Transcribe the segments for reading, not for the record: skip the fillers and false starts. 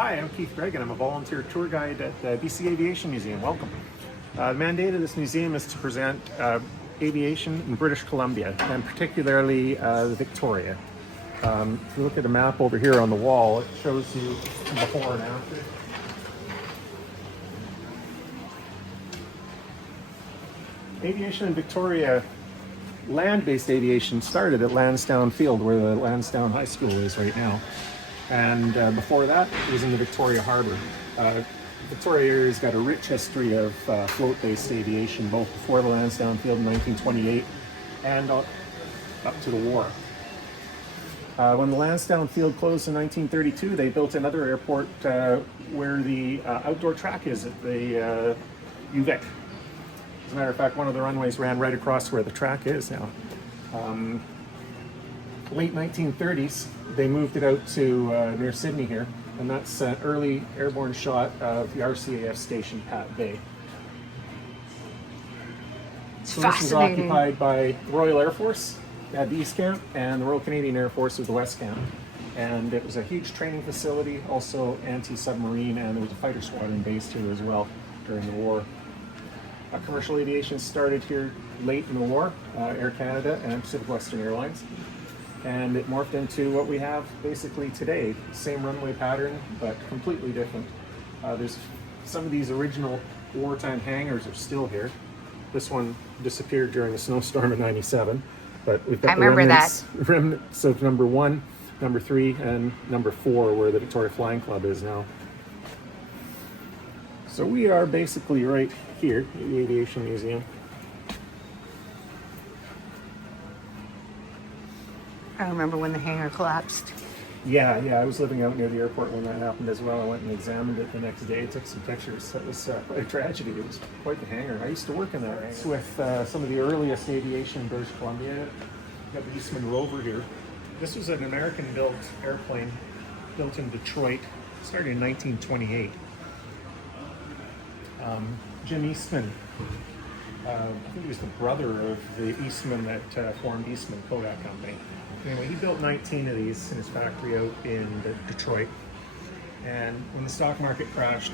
Hi, I'm Keith Greig and I'm a volunteer tour guide at the BC Aviation Museum. Welcome. The mandate of this museum is to present aviation in British Columbia, and particularly the Victoria. If you look at a map over here on the wall, it shows you before and after. Aviation in Victoria, land-based aviation started at Lansdowne Field, where the Lansdowne High School is right now. And before that, it was in the Victoria Harbour. Victoria area's got a rich history of float-based aviation, both before the Lansdowne Field in 1928 and up to the war. When the Lansdowne Field closed in 1932, they built another airport where the outdoor track is at the UVic. As a matter of fact, one of the runways ran right across where the track is now. Late 1930s, they moved it out to near Sydney here, and that's an early airborne shot of the RCAF station, Pat Bay. So this is occupied by the Royal Air Force at the East Camp and the Royal Canadian Air Force with the West Camp. And it was a huge training facility, also anti-submarine, and there was a fighter squadron based here as well during the war. Commercial aviation started here late in the war, Air Canada and Pacific Western Airlines. And it morphed into what we have basically today. Same runway pattern, but completely different. There's some of these original wartime hangars are still here. This one disappeared during a snowstorm in '97, but we've got remnants of number 1, number 3, and number 4, where the Victoria Flying Club is now. So we are basically right here at the Aviation Museum. I remember when the hangar collapsed. Yeah, I was living out near the airport when that happened as well. I went and examined it the next day, took some pictures. That was quite a tragedy. It was quite the hangar. I used to work in that with some of the earliest aviation in British Columbia. We've got the Eastman Rover here. This was an American-built airplane built in Detroit, started in 1928. Jim Eastman, I think he was the brother of the Eastman that formed Eastman Kodak Company. Anyway, he built 19 of these in his factory out in Detroit. And when the stock market crashed,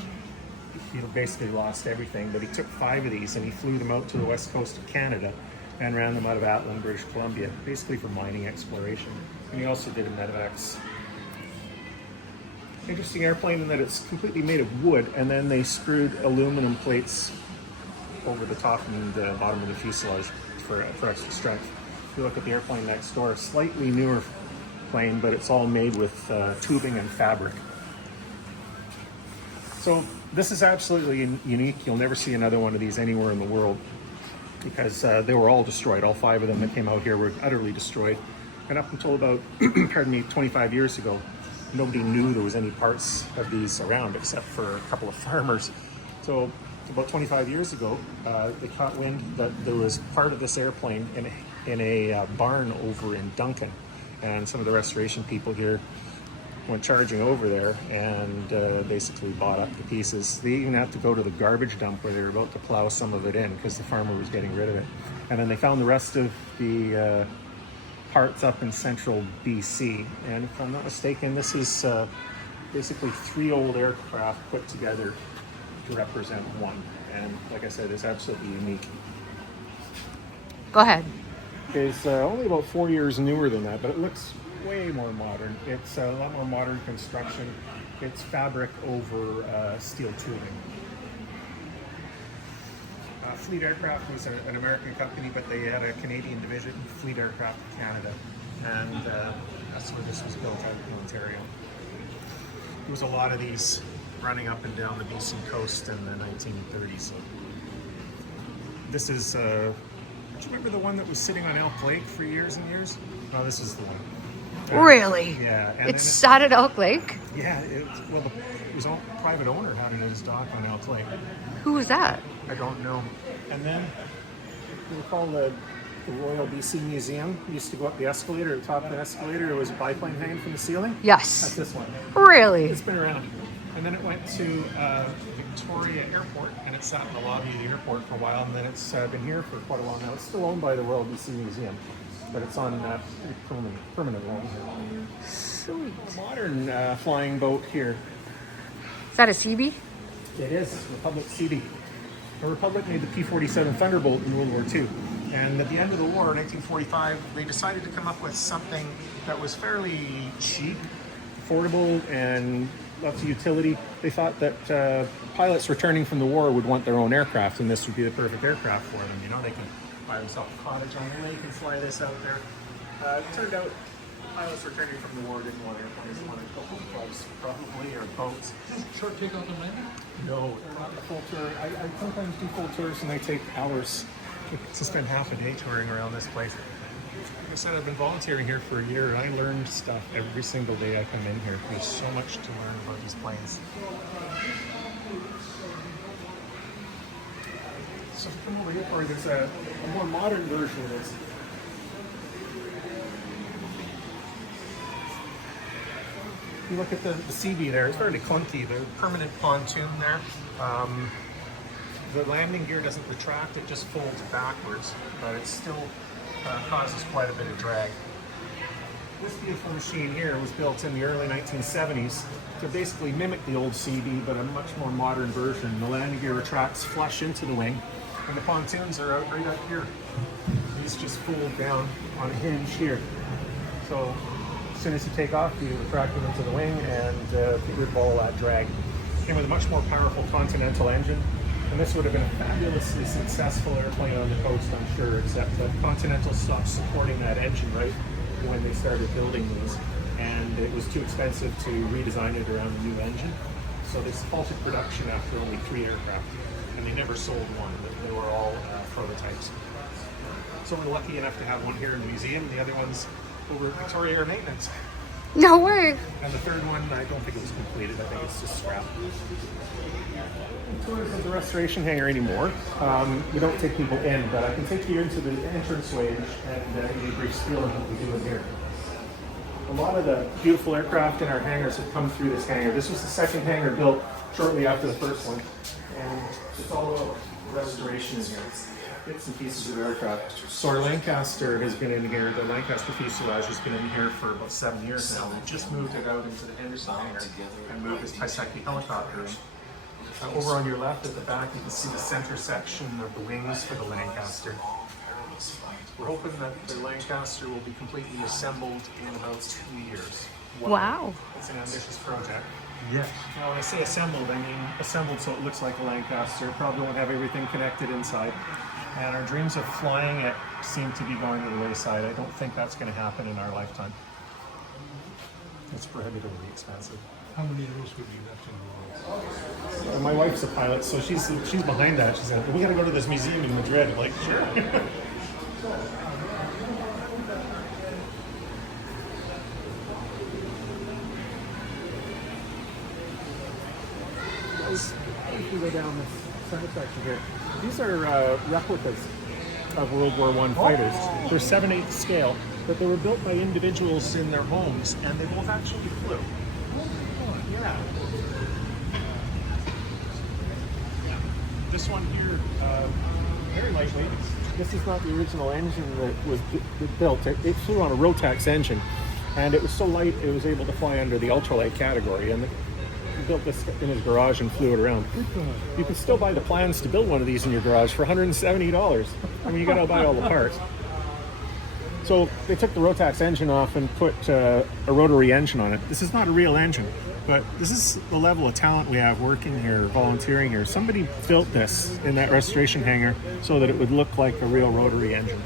he basically lost everything, but he took 5 of these and he flew them out to the west coast of Canada and ran them out of Havilland, British Columbia, basically for mining exploration. And he also did a medevacs. Interesting airplane in that it's completely made of wood, and then they screwed aluminum plates over the top and the bottom of the fuselage for extra strength. If you look at the airplane next door, slightly newer plane, but it's all made with tubing and fabric. So this is absolutely unique. You'll never see another one of these anywhere in the world, because they were all destroyed. All 5 of them that came out here were utterly destroyed. And up until about, 25 years ago, nobody knew there was any parts of these around except for a couple of farmers. So about 25 years ago, they caught wind that there was part of this airplane in a barn over in Duncan. And some of the restoration people here went charging over there and basically bought up the pieces. They even had to go to the garbage dump where they were about to plow some of it in because the farmer was getting rid of it. And then they found the rest of the parts up in central BC, and if I'm not mistaken, this is basically 3 old aircraft put together to represent one, and like I said, it's absolutely unique. Go ahead. It's only about 4 years newer than that, but it looks way more modern. It's a lot more modern construction. It's fabric over steel tubing. Fleet Aircraft was an American company, but they had a Canadian division, Fleet Aircraft Canada, and that's where this was built out in Ontario. There was a lot of these running up and down the BC coast in the 1930s. This is, do you remember the one that was sitting on Elk Lake for years and years? No, this is the one. Really? Yeah. And it sat at Elk Lake? Yeah, it was all private owner had it in his dock on Elk Lake. Who was that? I don't know. And then, you recall the Royal BC Museum used to go up the escalator. At the top of the escalator, there was a biplane hanging from the ceiling. Yes. That's this one. Really? It's been around. And then it went to Victoria Airport, and it sat in the lobby of the airport for a while, and then it's been here for quite a while now. It's still owned by the Royal BC Museum, but it's on permanent loan here. Sweet. A modern flying boat here Is that a CB? It is Republic CB. The Republic made the P-47 Thunderbolt in World War II. And at the end of the war, 1945, they decided to come up with something that was fairly cheap, affordable, and lots of utility. They thought that pilots returning from the war would want their own aircraft, and this would be the perfect aircraft for them. You know, they can buy themselves a cottage on the lake and fly this out there. It turned out pilots returning from the war didn't want airplanes, they wanted couple clubs, probably, or boats. Short takeoff and landing? No, not a full tour. I sometimes do full tours, and they take hours to spend half a day touring around this place. Like I said, I've been volunteering here for a year, and I learned stuff every single day I come in here. There's so much to learn about these planes. So come over here, Corey, there's a more modern version of this. If you look at the CB there, it's fairly clunky. The permanent pontoon there. The landing gear doesn't retract, it just folds backwards, but it still causes quite a bit of drag. This beautiful machine here was built in the early 1970s to basically mimic the old CB, but a much more modern version. The landing gear retracts flush into the wing, and the pontoons are out right up here. These just fold down on a hinge here. So as soon as you take off, you retract them into the wing and get rid of all that drag. Came with a much more powerful Continental engine, and this would have been a fabulously successful airplane on the coast, I'm sure, except that Continental stopped supporting that engine right when they started building these, and it was too expensive to redesign it around the new engine. So they halted production after only 3 aircraft, and they never sold one. They were all prototypes. So we're lucky enough to have one here in the museum. The other one's over at Victoria Air Maintenance. No way. And the third one, I don't think it was completed. I think it's just scrap. Tours of the restoration hangar anymore. We don't take people in, but I can take you into the entranceway and give you a brief spiel on what we do in here. A lot of the beautiful aircraft in our hangars have come through this hangar. This was the second hangar built shortly after the first one, and it's all about restoration in here. Bits and pieces of aircraft. So our Lancaster has been in here, the Lancaster fuselage has been in here for about 7 years now. We just moved it out into the Henderson hangar and moved this Taiseki helicopter in. Over on your left at the back, you can see the center section of the wings for the Lancaster. We're hoping that the Lancaster will be completely assembled in about 2 years. Wow. It's an ambitious project. Yes. Now, when I say assembled, I mean assembled so it looks like a Lancaster. Probably won't have everything connected inside. And our dreams of flying it seem to be going to the wayside. I don't think that's going to happen in our lifetime. It's prohibitively expensive. How many of those would be left in the world? My wife's a pilot, so she's behind that. She said, "We got to go to this museum in Madrid." I'm like, sure. If we go down this center section here, these are replicas of World War I fighters. They're 7/8 scale, but they were built by individuals in their homes, and they both actually flew. Yeah. This one here, very lightweight. This is not the original engine that was built. It flew on a Rotax engine, and it was so light it was able to fly under the ultralight category. And he built this in his garage and flew it around. You can still buy the plans to build one of these in your garage for $170. I mean, you got to buy all the parts. So they took the Rotax engine off and put a rotary engine on it. This is not a real engine, but this is the level of talent we have working here, volunteering here. Somebody built this in that restoration hangar so that it would look like a real rotary engine.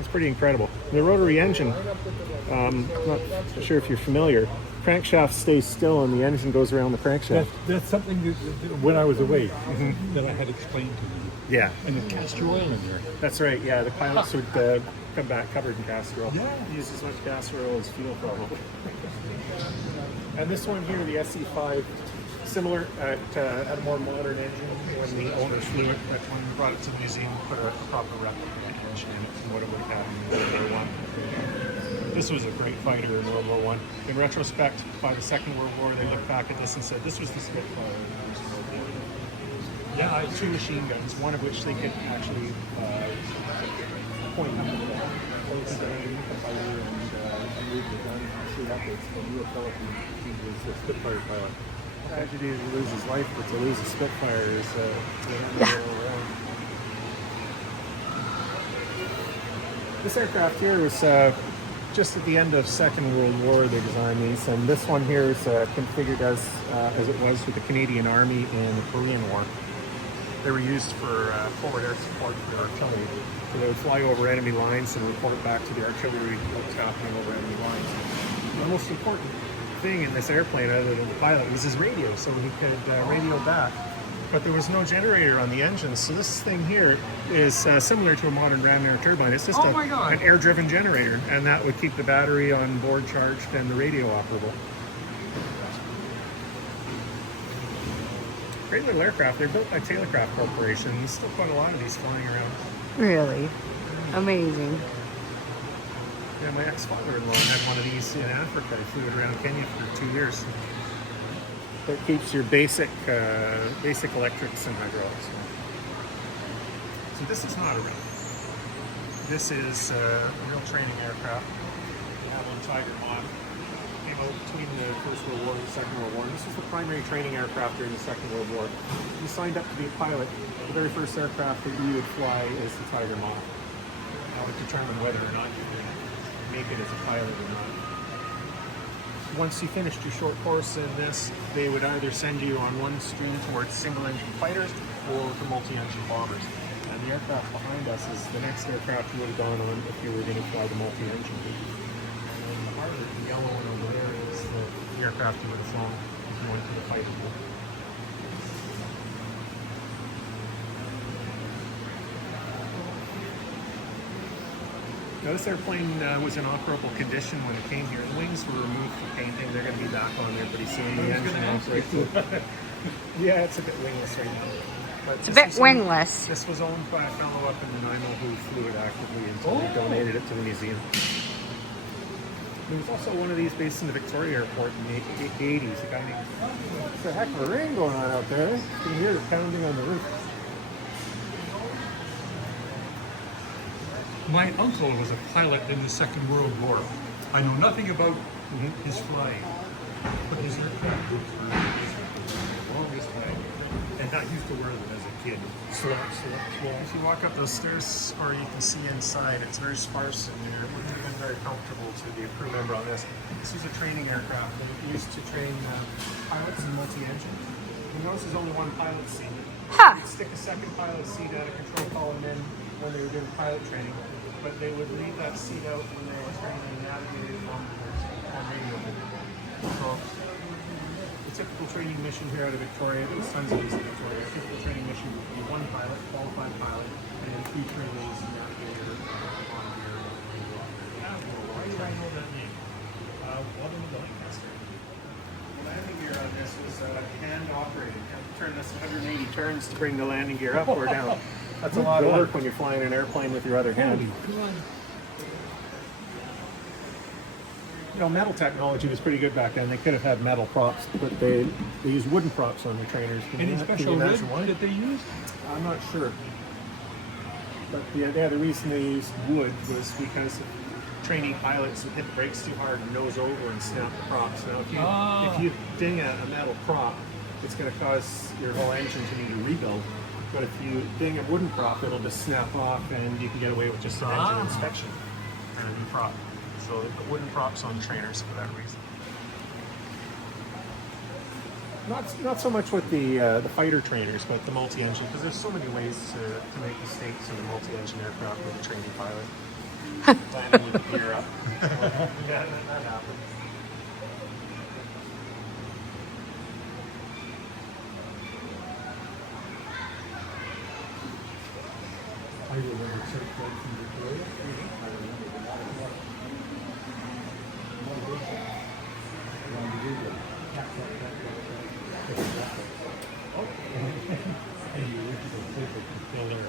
It's pretty incredible. The rotary engine, I'm not sure if you're familiar, crankshaft stays still and the engine goes around the crankshaft. That's something that when I was away that I had explained to you. Yeah. And the castor oil in there. That's right, yeah. The pilots would come back covered in castor oil. Yeah. Use as much castor oil as fuel, probably. And this one here, the SC5, similar, had a more modern engine. When the owners flew it, when we brought it to the museum, we put a proper replica engine in it from what it would have in World War I. This was a great fighter in World War I. In retrospect, by the Second World War, they looked back at this and said, this was the Spitfire in the First World War. Yeah, 2 machine guns, one of which they could actually point up and down, close the gun, the fighter, and move the gun, shoot up. It's the real Philippines. He was a Spitfire pilot. Tragedy to lose his life, but to lose a Spitfire is This aircraft here was just at the end of Second World War. They designed these, and this one here is configured as it was with the Canadian Army in the Korean War. They were used for forward air support for artillery. So they would fly over enemy lines and report back to the artillery what's happening over enemy lines. The most important thing in this airplane, other than the pilot, was his radio, so he could radio back. But there was no generator on the engine, so this thing here is similar to a modern ram air turbine. It's just an air-driven generator, and that would keep the battery on board charged and the radio operable. Great little aircraft. They're built by Taylorcraft Corporation. There's still quite a lot of these flying around. Really? Amazing. Yeah, my ex-father-in-law had one of these in Africa. He flew it around Kenya for 2 years. It keeps your basic electrics and hydraulics. So this is not a ram. This is a real training aircraft. The Havilland Tiger Moth came out between the First World War and the Second World War. And this was the primary training aircraft during the Second World War. You signed up to be a pilot. The very first aircraft that you would fly is the Tiger Moth. That would determine whether or not you could make it as a pilot or not. Once you finished your short course in this, they would either send you on one stream towards single-engine fighters or to multi-engine bombers. And the aircraft behind us is the next aircraft you would have gone on if you were going to fly the multi-engine. And the harder, the yellow one over there is the aircraft you would have flown if you went to the fighter pool. Now this airplane was in operable condition when it came here. The wings were removed for painting. They're going to be back on there pretty soon. The engine operates. Yeah, it's a bit wingless right now. But It's a bit wingless. This was owned by a fellow up in Nanaimo who flew it actively until he donated it to the museum. There was also one of these based in the Victoria Airport in the 80s. A guy named... There's a heck of a rain going on out there. You can hear it pounding on the roof. My uncle was a pilot in the Second World War. I know nothing about his flying, but his aircraft did fly the longest time. And I used to wear them as a kid. If you walk up those stairs, or you can see inside, it's very sparse in there. It wouldn't have been very comfortable to be a crew member on this. This was a training aircraft, and it used to train pilots in multi-engine. You notice there's only one pilot seat. Huh. You'd stick a second pilot seat at a control column in when they were doing pilot training, but they would leave that seat out when they were training navigators on radio. So, the typical training mission here out of Victoria, there was tons of these in Victoria. A typical training mission would be one pilot, qualified pilot, and then 2 trainees, navigator, on the air. Why do I know that name? Avro Lancaster. The landing gear on this was hand operated. You have to turn this 180 turns to bring the landing gear up or down. That's a lot of work when you're flying an airplane with your other hand. You know, metal technology was pretty good back then. They could have had metal props, but they used wooden props on their trainers. Any special rig that they used? I'm not sure. But the reason they used wood was because training pilots would hit the brakes too hard and nose over and snap the props. Now, if you ding a metal prop, it's going to cause your whole engine to need a rebuild. But if you ding a wooden prop, it'll just snap off and you can get away with just an engine inspection and a new prop. So they put wooden props on trainers for that reason. Not so much with the fighter trainers, but the multi-engine, because there's so many ways to make mistakes in a multi-engine aircraft with a training pilot. Landing with the gear up. Yeah, that happens. I remember church flights in Victoria. I remember the night one. And you went to the paper to fill air.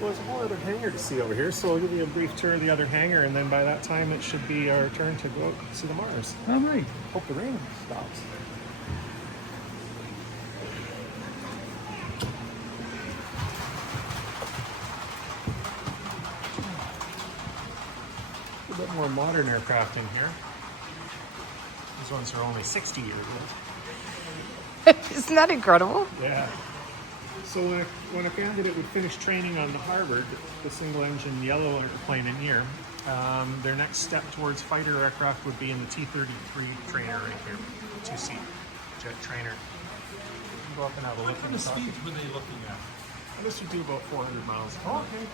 Well, there's a whole other hangar to see over here, so I'll give you a brief tour of the other hangar, and then by that time it should be our turn to go out and see the Mars. All right. Hope the rain stops. more modern aircraft in here. These ones are only 60 years old. Isn't that incredible? Yeah. So when a candidate would finish training on the Harvard, the single-engine yellow airplane in here, their next step towards fighter aircraft would be in the T-33 trainer right here, two-seat jet trainer. Go up and have a look. What kind of speeds were they looking at? This would do about 400 miles. Oh, okay.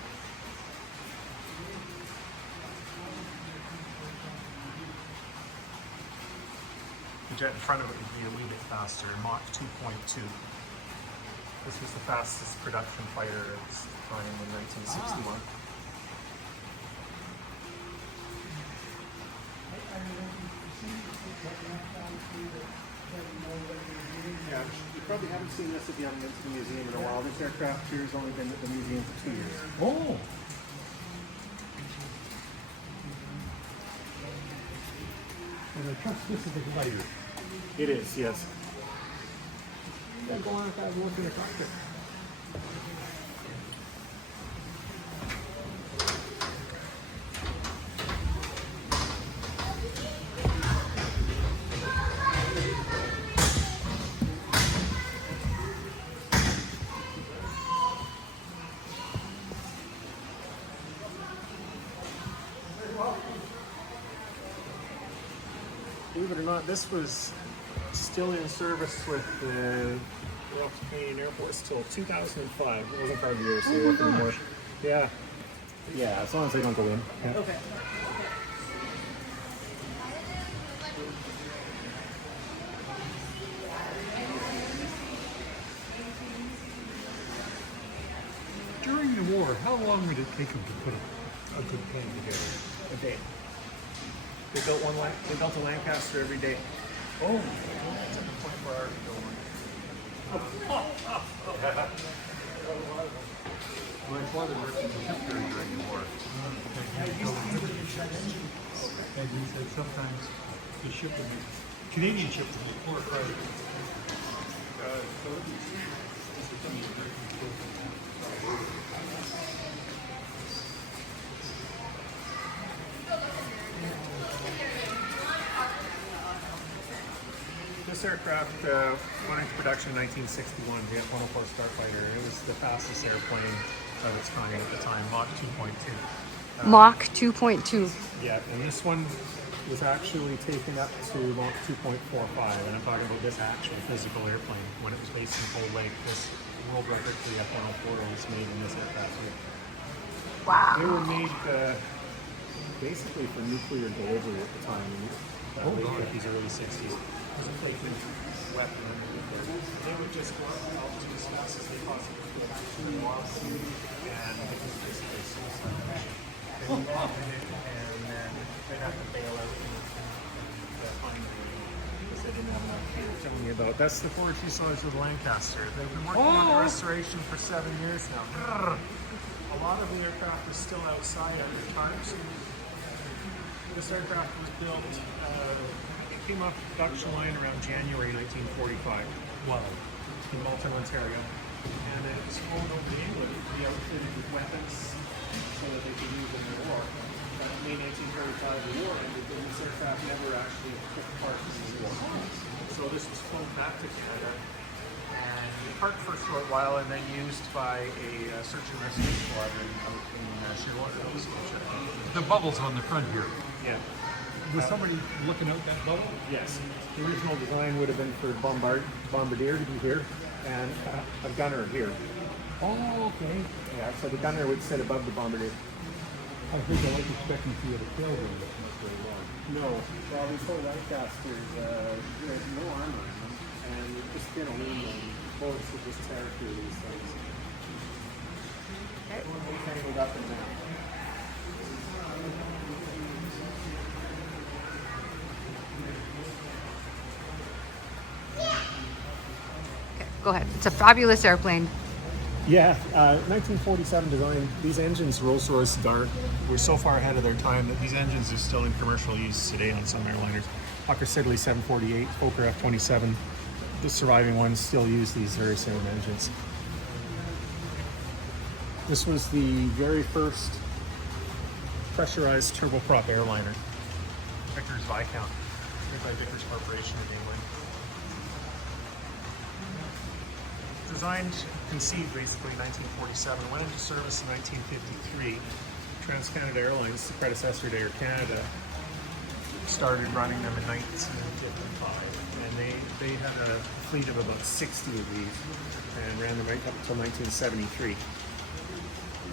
The jet in front of it would be a wee bit faster, Mach 2.2. This was the fastest production fighter at its time in 1961. Yeah, you probably haven't seen this at the Eastman Sea Museum in a while. This aircraft here has only been at the museum for 2 years. Oh. And I trust this is the glider. It is, yes. Yeah, go on and have a look in the cockpit. Believe it or not, this was still in service with the Royal Canadian Air Force till 2005. It wasn't 5 years, so it anymore. Yeah. Yeah, as long as they don't go in. Yeah. Okay. During the war, how long would it take them to put a good plane together? A day. They built they built a Lancaster every day. Oh, It took them 24 hours to build one. my father worked in the shipyard during the war. And he said sometimes the ship would be, Canadian ship would be 4 or 5. This aircraft went into production in 1961, the F-104 Starfighter. It was the fastest airplane of its kind at the time, Mach 2.2. Mach 2.2. Yeah, and this one was actually taken up to Mach 2.45, and I'm talking about this actual physical airplane when it was based in Cold Lake. This world record for the F-104 was made in this aircraft here. Wow. They were made basically for nuclear delivery at the time, in the late 50s, early 60s. It was a taken weapon. They would just go up altitude as fast as they possibly could to Moscow, and it was basically a suicide mission. They would pop in it, and then they'd have to bail out and find a way because they didn't have enough fuel. Telling me about that's the forward fuselage of the Lancaster. They've been working on the restoration for 7 years now. A lot of the aircraft is still outside under tarps. This aircraft was built, it came off the production line around January 1945. Wow. In Malton, Ontario. And it was flown over to England to be outfitted with weapons so that they could use in the war. But in May 1945, the war ended, and this aircraft never actually took part in the war. So this was flown back to Canada and parked for a short while and then used by a search and rescue squadron out in Shearwater, Nova Scotia. The bubbles on the front here. Yeah. Was somebody looking out that bubble? Yes. The original design would have been for bombardier to be here and a gunner here. Oh, okay. Yeah, so the gunner would sit above the bombardier. I think I was expecting to see a tailwind that's not very long. No. Well, these whole Lancasters, there's no armor in them, and they're just thin aluminum. Bullets would just tear through these things. All tangled up in that. Go ahead. It's a fabulous airplane. Yeah, 1947 design. These engines, Rolls-Royce Dart, were so far ahead of their time that these engines are still in commercial use today on some airliners. Hawker Siddeley 748, Fokker F-27, the surviving ones still use these very same engines. This was the very first pressurized turboprop airliner. Vickers Viscount, made by Vickers Corporation in England. Designed, conceived basically in 1947, went into service in 1953. Trans-Canada Airlines, the predecessor to Air Canada, started running them in 1955, and they had a fleet of about 60 of these and ran them right up until 1973.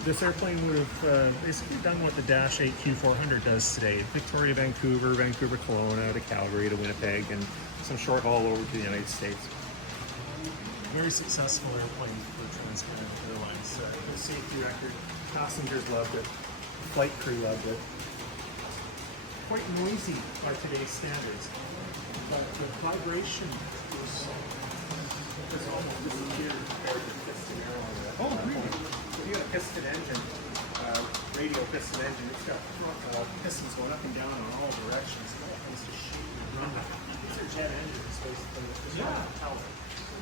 This airplane would have basically done what the Dash 8 Q400 does today: Victoria, Vancouver, Vancouver, Kelowna, to Calgary, to Winnipeg, and some short haul over to the United States. Very successful airplane for Trans-Canada Airlines. Good safety record. Passengers loved it. Flight crew loved it. Quite noisy by today's standards, but the vibration is almost disappeared compared to piston airliner. Oh, really? If you got a piston engine, radial piston engine, it's got pistons going up and down in all directions. It's just shaking and running. These are jet engines, basically. Yeah. Power.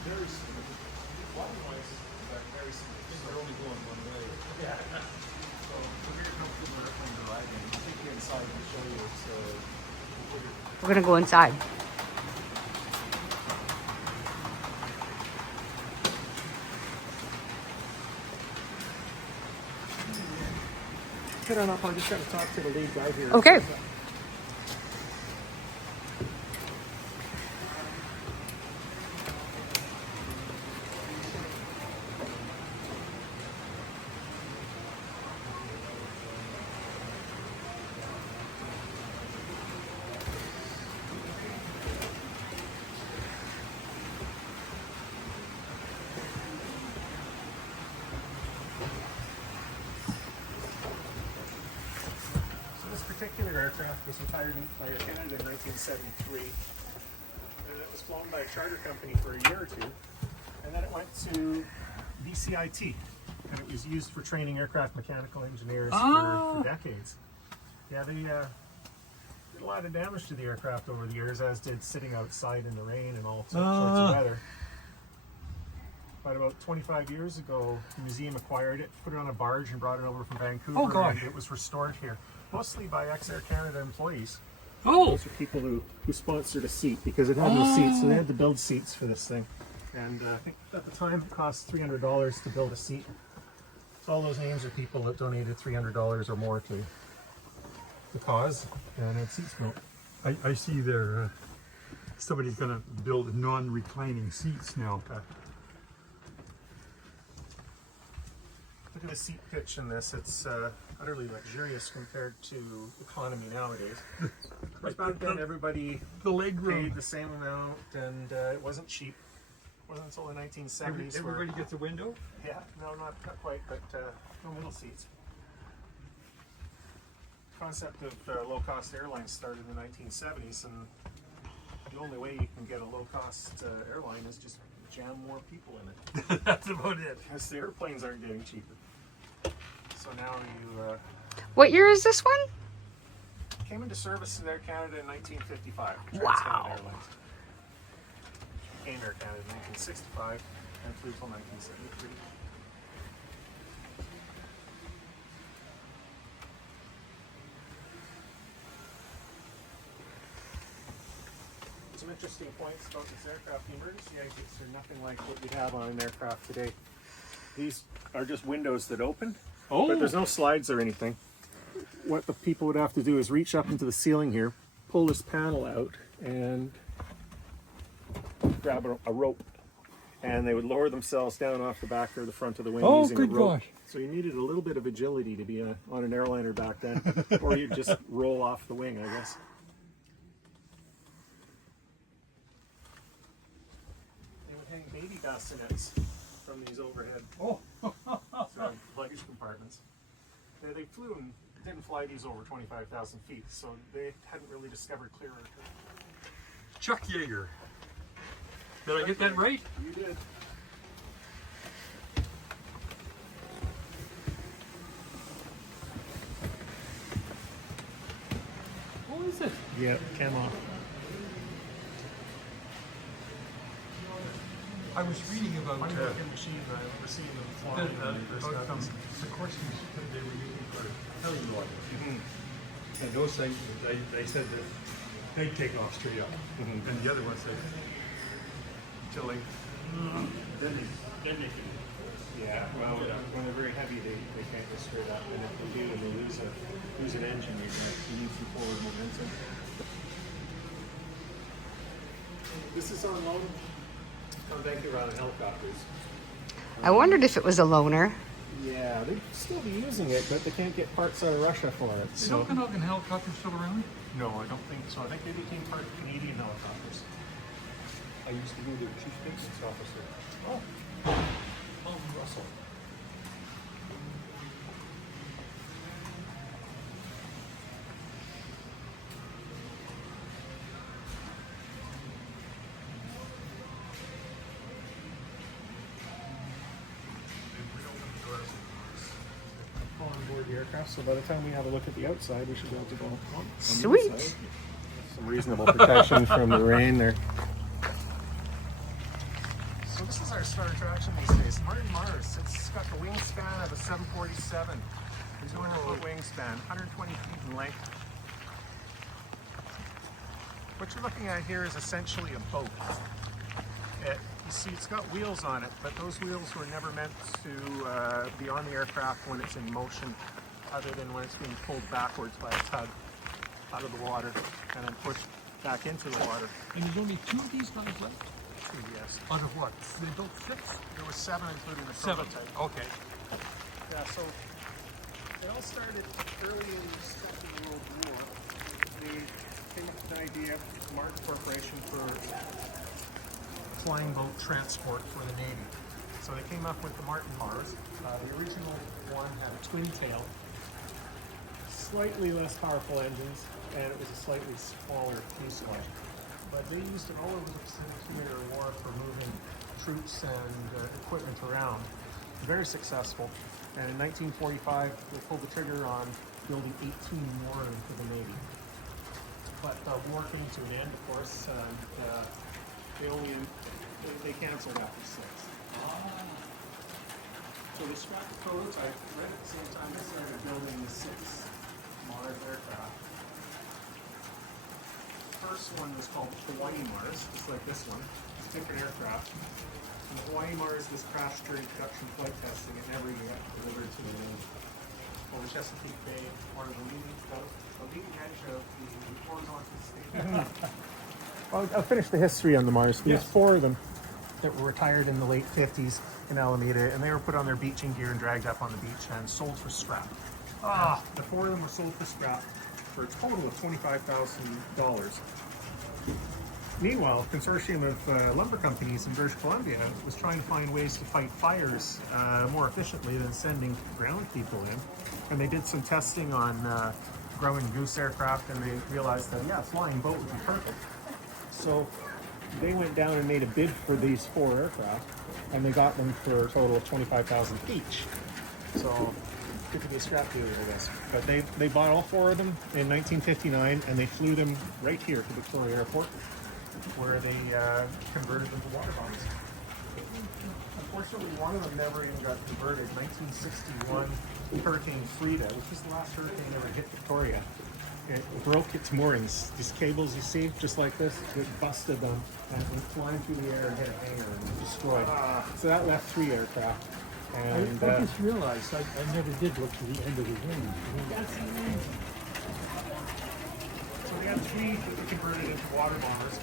Very smooth. A lot of noise, but very smooth. They're only going one way. Yeah. So it's a very comfortable airplane to ride in. I'll take you inside and show you. We're gonna go inside. Head on up. I just got to talk to the lead guy here. Okay. Particular aircraft was retired by Air Canada in 1973, and it was flown by a charter company for a year or two, and then it went to BCIT, and it was used for training aircraft mechanical engineers for decades. Yeah, they did a lot of damage to the aircraft over the years, as did sitting outside in the rain and all sorts of weather. But about 25 years ago, the museum acquired it, put it on a barge, and brought it over from Vancouver. Oh, gosh. And it was restored here, mostly by ex-Air Canada employees. Oh! Those are people who sponsored a seat, because it had no seats, so they had to build seats for this thing. And I think at the time it cost $300 to build a seat. So all those names are people that donated $300 or more to the cause, and had seats built. I see there, somebody's going to build non-reclining seats now. Look at the seat pitch in this. It's utterly luxurious compared to economy nowadays. But back then, everybody The leg room. paid the same amount, and it wasn't cheap. It wasn't until the 1970s. Everybody gets a window? Yeah, no, not quite, but no middle seats. The concept of low-cost airlines started in the 1970s, and the only way you can get a low-cost airline is just jam more people in it. That's about it. Because the airplanes aren't getting cheaper. So now you What year is this one? came into service in Air Canada in 1955. Wow. Trans-Canada Airlines. Became Air Canada in 1965 and flew until 1973. Some interesting points about this aircraft. The emergency exits are nothing like what we have on an aircraft today. These are just windows that open, but there's no slides or anything. What the people would have to do is reach up into the ceiling here, pull this panel out, and grab a rope. And they would lower themselves down off the back or the front of the wing using a rope. Gosh. So you needed a little bit of agility to be on an airliner back then, or you'd just roll off the wing, I guess. They would hang baby bassinets from these overhead luggage compartments. They flew and didn't fly these over 25,000 feet, so they hadn't really discovered clearer. Chuck Yeager. Did I get that right? You did. What is it? Yeah, camo. I was reading about machines. I remember seeing them flying when they first got them. Sikorsky's that they were using for helicopters. And those things, they said that they'd take off straight up. And the other ones said, until then they can. Yeah, well, when they're very heavy, they can't go straight up, and if they do, and they lose an engine, you need some forward momentum. This is on loan from Vancouver Island Helicopters. I wondered if it was a loaner. Yeah, they'd still be using it, but they can't get parts out of Russia for it. Is Okanagan helicopters still around? No, I don't think so. I think they became part of Canadian helicopters. I used to be their chief maintenance officer. Oh, Russell. on board the aircraft, so by the time we have a look at the outside, we should be able to go on the Sweet. inside. Some reasonable protection from the rain there. So this is our star attraction these days, Martin Mars. It's got the wingspan of a 747. There's 200-foot wingspan, 120 feet in length. What you're looking at here is essentially a boat. You see, it's got wheels on it, but those wheels were never meant to be on the aircraft when it's in motion, other than when it's being pulled backwards by a tug out of the water and then pushed back into the water. And there's only 2 of these guys left? Yes. Out of what? They built 6? There was 7, including the 7. prototype. Okay. Yeah, so it all started early in the Second World War. They came up with an idea, Martin Corporation, for flying boat transport for the Navy. So they came up with the Martin Mars. The original one had a twin tail, slightly less powerful engines, and it was a slightly smaller fuselage. But they used it all over the two-year war for moving troops and equipment around. Very successful. And in 1945, they pulled the trigger on building 18 more of them for the Navy. But the war came to an end, of course, and they canceled after 6. So they scrapped the prototype right at the same time they started building the 6 Mars aircraft. The first one was called Hawaii Mars, just like this one. It's a different aircraft. And the Hawaii Mars was crashed during production flight testing and never got delivered to the Navy. Over Chesapeake Bay, one of the leading edge of the horizontal state. I'll finish the history on the Mars. There's 4 of them that were retired in the late 50s in Alameda, and they were put on their beaching gear and dragged up on the beach and sold for scrap. The 4 of them were sold for scrap for a total of $25,000. Meanwhile, a consortium of lumber companies in British Columbia was trying to find ways to fight fires more efficiently than sending ground people in. And they did some testing on growing goose aircraft, and they realized that, yeah, a flying boat would be perfect. So they went down and made a bid for these 4 aircraft, and they got them for a total of $25,000 each. So good to be a scrap dealer, I guess. But they bought all 4 of them in 1959, and they flew them right here to Victoria Airport, where they converted them to water bombs. Unfortunately, one of them never even got converted. 1961 Hurricane Frida, which was the last hurricane that ever hit Victoria. It broke its moorings. These cables you see, just like this, it busted them and went flying through the air and hit a hangar and was destroyed. So that left 3 aircraft. And I just realized I never did look to the end of the range. So we had 3 that were converted into water bombers.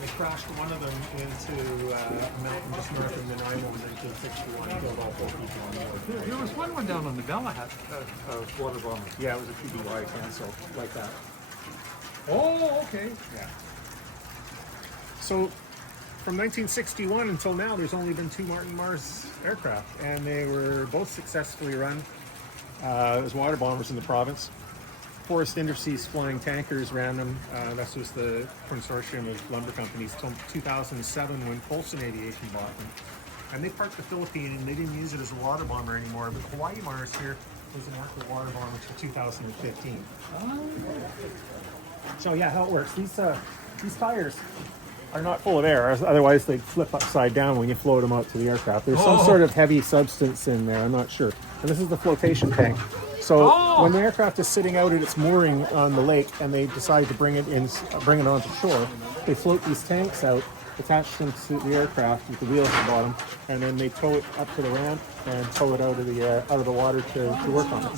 They crashed one of them into a mountain just north of Nanaimo in 1961 and killed all 4 people on board. There was one down on the Bella had water bomber. Yeah, it was a PBY cancel like that. Oh, okay. Yeah. So from 1961 until now, there's only been 2 Martin Mars aircraft, and they were both successfully run as water bombers in the province. Forest Industries Flying Tankers ran them. This was the consortium of lumber companies until 2007 when Colson Aviation bought them. And they parked the Philippine, and they didn't use it as a water bomber anymore. But the Hawaii Mars here was an actual water bomber until 2015. So yeah, how it works. These tires, are not full of air, otherwise they flip upside down when you float them out to the aircraft. There's some Oh. sort of heavy substance in there, I'm not sure. And this is the flotation tank. So when the aircraft is sitting out at its mooring on the lake and they decide to bring it onto shore, they float these tanks out, attach them to the aircraft with the wheels at the bottom, and then they tow it up to the ramp and tow it out of the water to work on it.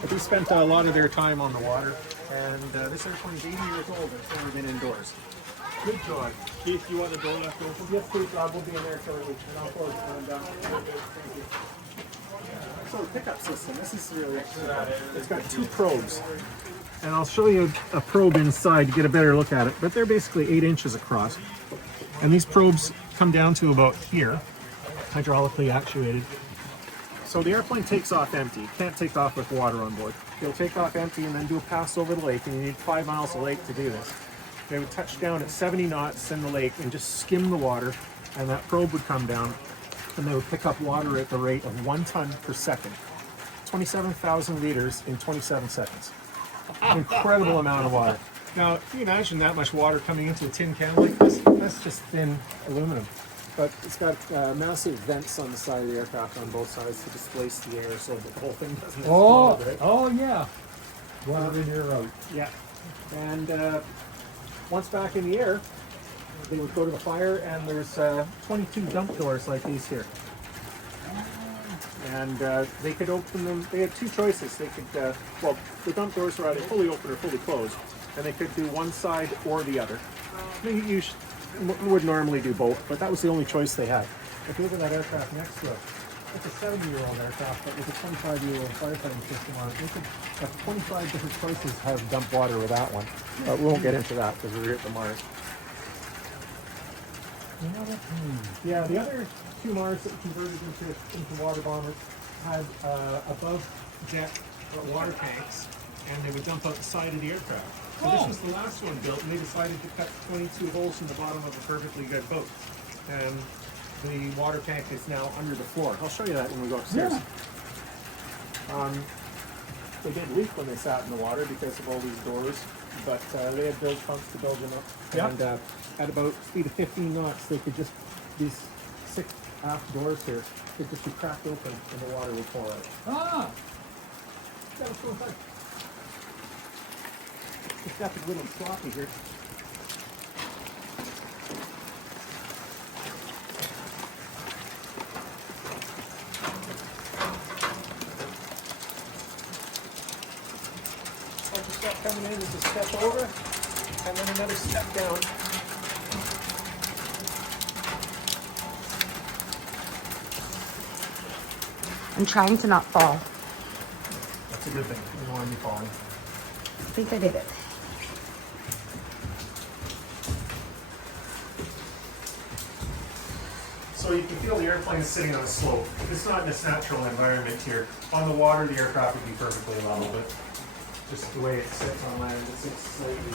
But they spent a lot of their time on the water, and this airplane is 80 years old and it's never been indoors. Good God. Keith, you want the door left open? Yes, please, Rob. We'll be in there shortly, and I'll close it when I'm done. Thank you. So the pickup system, this is really, it's got 2 probes. And I'll show you a probe inside to get a better look at it, but they're basically 8 inches across. And these probes come down to about here, hydraulically actuated. So the airplane takes off empty. You can't take off with water on board. They'll take off empty and then do a pass over the lake, and you need 5 miles of lake to do this. They would touch down at 70 knots in the lake and just skim the water, and that probe would come down, and they would pick up water at the rate of 1 ton per second. 27,000 liters in 27 seconds. Incredible amount of water. Now, can you imagine that much water coming into a tin can like this? That's just thin aluminum. But it's got massive vents on the side of the aircraft on both sides to displace the air so that the whole thing doesn't explode, right? Oh yeah. Water in, air out. Yeah. And once back in the air, they would go to the fire, and there's 22 dump doors like these here. And they could open them. They had 2 choices. They could, well, the dump doors were either fully open or fully closed, and they could do one side or the other. They would normally do both, but that was the only choice they had. If you look at that aircraft next to it, it's a 70-year-old aircraft, but with a 25-year-old firefighting system on it. They could have 25 different choices how to dump water with that one. But we won't get into that because we're at the Mars. Yeah, the other 2 Mars that were converted into water bombers had above deck water tanks, and they would dump out the side of the aircraft. So this was the last one built, and they decided to cut 22 holes in the bottom of a perfectly good boat. And the water tank is now under the floor. I'll show you that when we go upstairs. Yeah. They did leak when they sat in the water because of all these doors, but they had build pumps to build them up. Yep. And at about speed of 15 knots, they could just, these 6 aft doors here, could just be cracked open and the water would pour out. Ah! That was so fun. It's got a little sloppy here. Once you step coming in, there's a step over, and then another step down. I'm trying to not fall. That's a good thing. You don't want to be falling. I think I did it. So you can feel the airplane is sitting on a slope. It's not in its natural environment here. On the water, the aircraft would be perfectly level, but just the way it sits on land, it sits slightly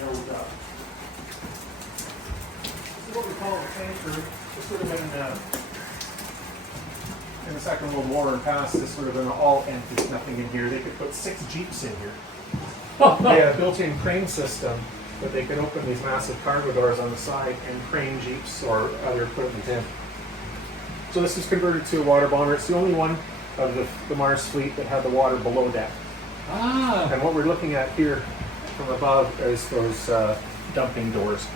nosed up. This is what we call the tank room. This would have been in the Second World War and past. This would have been all empty, nothing in here. They could put 6 Jeeps in here. They had a built-in crane system that they could open these massive cargo doors on the side and crane Jeeps or other equipment in. So this is converted to a water bomber. It's the only one of the Mars fleet that had the water below deck. Ah! And what we're looking at here from above is those dumping doors.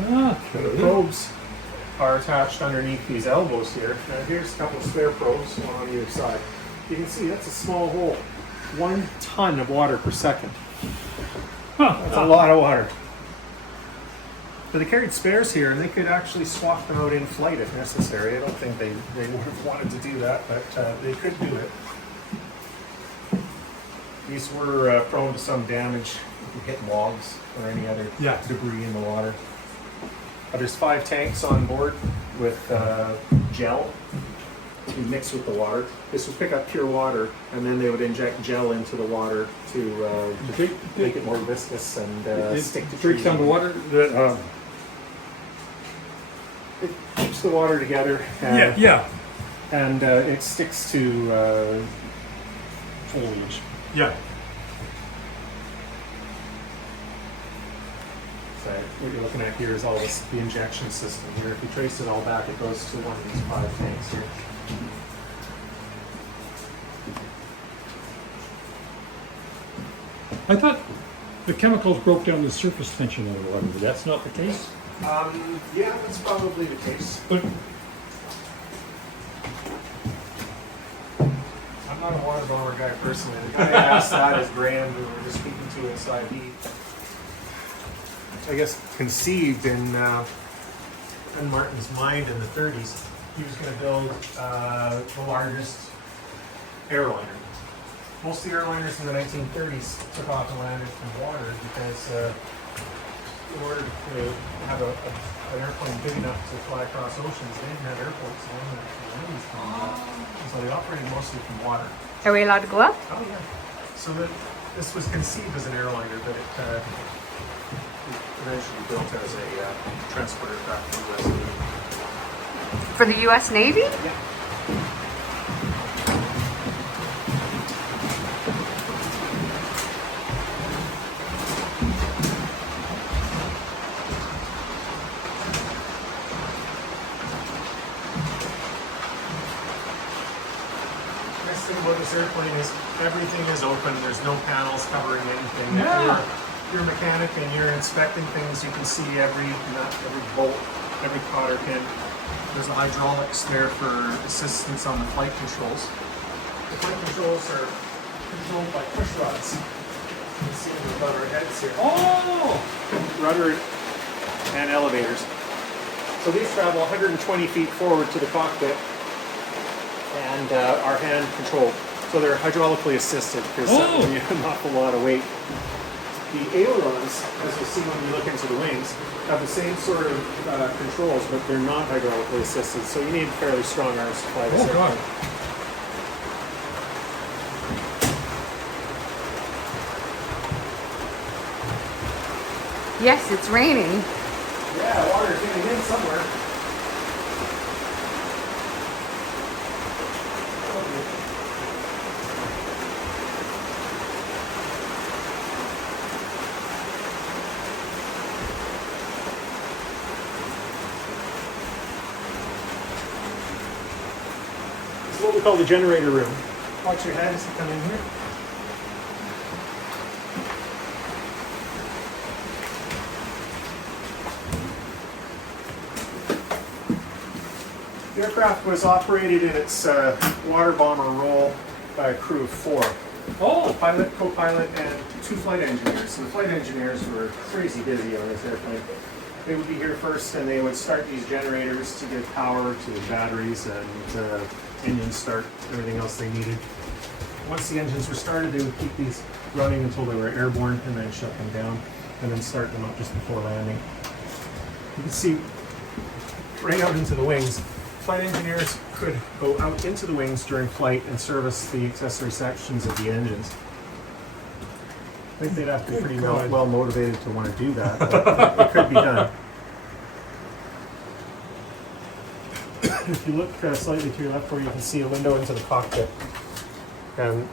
Ah, And the probes are attached underneath these elbows here. Now here's a couple of spare probes, one on either side. You can see that's a small hole. 1 ton of water per second. That's a lot of water. But they carried spares here, and they could actually swap them out in flight if necessary. I don't think they would have wanted to do that, but they could do it. These were prone to some damage if you hit logs or any other debris in the water. There's 5 tanks on board with gel to mix with the water. This would pick up pure water, and then they would inject gel into the water to make it more viscous and stick to trees. Drink some water. It keeps the water together. And, and it sticks to foliage. Yeah. what you're looking at here is all this, the injection system here. If you trace it all back, it goes to one of these 5 tanks here. I thought the chemicals broke down the surface tension of the water, but that's not the case. Yeah, that's probably the case. But I'm not a water bomber guy personally. The guy I asked that is Graham, who we were just speaking to inside. He, I guess, conceived in Martin's mind in the 30s. He was going to build the largest airliner. Most of the airliners in the 1930s took off and landed from water because in order to have an airplane big enough to fly across oceans, they didn't have airports along the winds coming up. So they operated mostly from water. Are we allowed to go up? Oh yeah. So this was conceived as an airliner, but it eventually built as a transport aircraft for the US Navy. For the U.S. Navy? Yeah. This airplane is, everything is open. There's no panels covering anything. Yeah. If you're a mechanic and you're inspecting things, you can see every nut, every bolt, every cotter pin. There's a hydraulics there for assistance on the flight controls. The flight controls are controlled by push rods. You can see them above our heads here. oh, Rudder and elevators. So these travel 120 feet forward to the cockpit and are hand controlled. So they're hydraulically assisted because you have an awful lot of weight. The ailerons, as you see when you look into the wings, have the same sort of controls, but they're not hydraulically assisted. So you need fairly strong arms to fly this airplane. God. Yes, it's raining. Yeah, water's getting in somewhere. This is what we call the generator room. Watch your head as you come in here. The aircraft was operated in its water bomber role by a crew of 4. Oh, A pilot, co-pilot, and 2 flight engineers. So the flight engineers were crazy busy on this airplane. They would be here first and they would start these generators to give power to the batteries and engine start, everything else they needed. Once the engines were started, they would keep these running until they were airborne and then shut them down and then start them up just before landing. You can see right out into the wings. Flight engineers could go out into the wings during flight and service the accessory sections of the engines. I think they'd have to be pretty well motivated to want to do that, but it could be done. If you look slightly to your left where you can see a window into the cockpit. And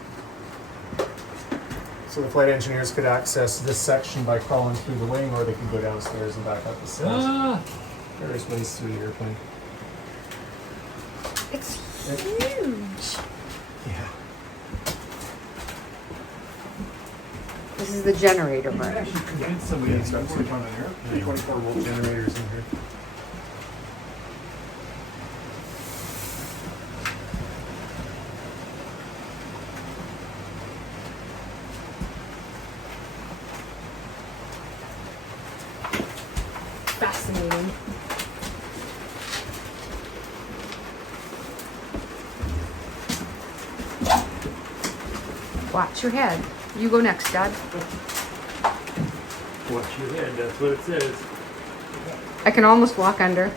so the flight engineers could access this section by crawling through the wing, or they could go downstairs and back up the stairs. Various ways through the airplane. It's huge. Yeah. This is the generator you can room. actually convince somebody Yeah, to so work on an airplane. 24-volt generators in here. Fascinating. Watch your head. You go next, Dad. Watch your head, that's what it says. I can almost walk under.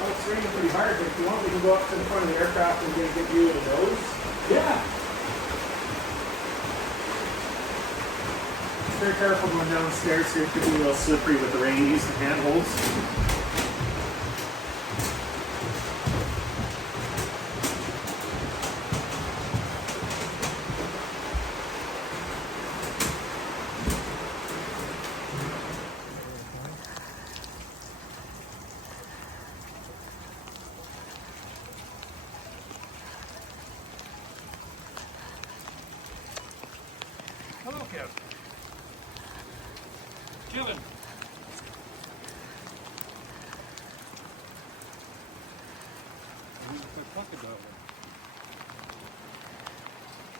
Well, it's raining pretty hard, but if you want, we can go up to the front of the aircraft and get a good view of the nose. Yeah. Just very careful going downstairs here. It could be a little slippery with the rain. Use the handholds.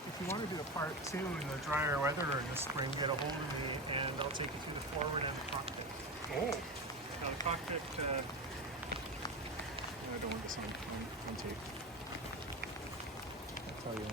If you want to do a part two in the drier weather in the spring, get a hold of me and I'll take you through the forward and the cockpit. Oh, Now the cockpit, I don't want this on tape. I'll tell you.